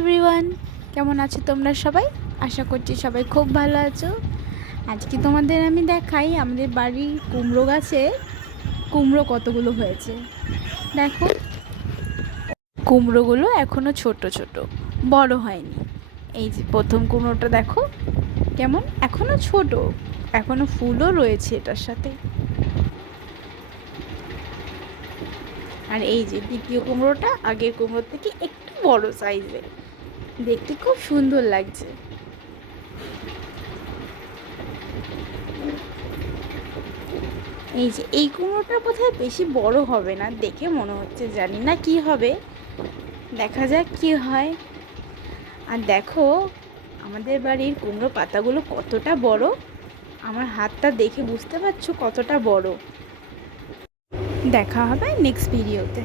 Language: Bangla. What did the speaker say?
এভরিওয়ান, কেমন আছো তোমরা সবাই? আশা করছি সবাই খুব ভালো আছো। আজকে তোমাদের আমি দেখাই আমাদের বাড়ির কুমড়ো গাছে কুমড়ো কতগুলো হয়েছে। দেখো, কুমড়োগুলো এখনও ছোট ছোট, বড় হয়নি। এই যে প্রথম কুমড়োটা দেখো কেমন, এখনও ছোট, এখনও ফুলও রয়েছে এটার সাথে। আর এই যে দ্বিতীয় কুমড়োটা আগের কুমড়োর থেকে একটু বড় সাইজের, দেখতে খুব সুন্দর লাগছে। এই যে এই কুমড়োটা বোধহয় বেশি বড় হবে না দেখে মনে হচ্ছে, জানি না কি হবে, দেখা যাক কি হয়। আর দেখো আমাদের বাড়ির কুমড়ো পাতাগুলো কতটা বড়, আমার হাতটা দেখে বুঝতে পারছো কতটা বড়। দেখা হবে নেক্সট ভিডিওতে।